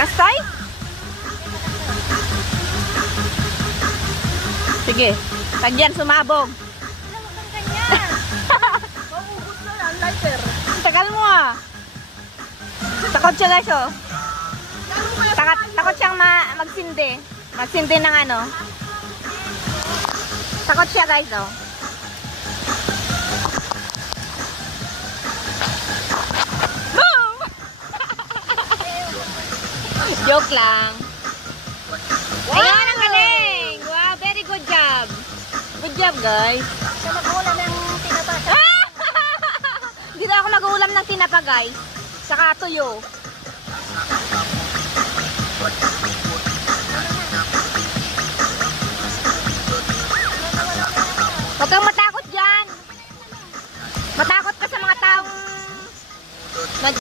Kastay? Sige. Pag yan, sumabog. Huwag kang ganyan. Mauubos na yan, lighter. Tagal mo ah. Takot siya guys oh. Takot siyang magsindi. Magsindi ng ano. Takot siya guys oh. Boom! Joke lang. Ayun, ang galing. Wow, very good job. Good job guys. Siya mag-ulam ng tinapa. Dito ako mag-uulam ng tinapa guys. Saka tuyo.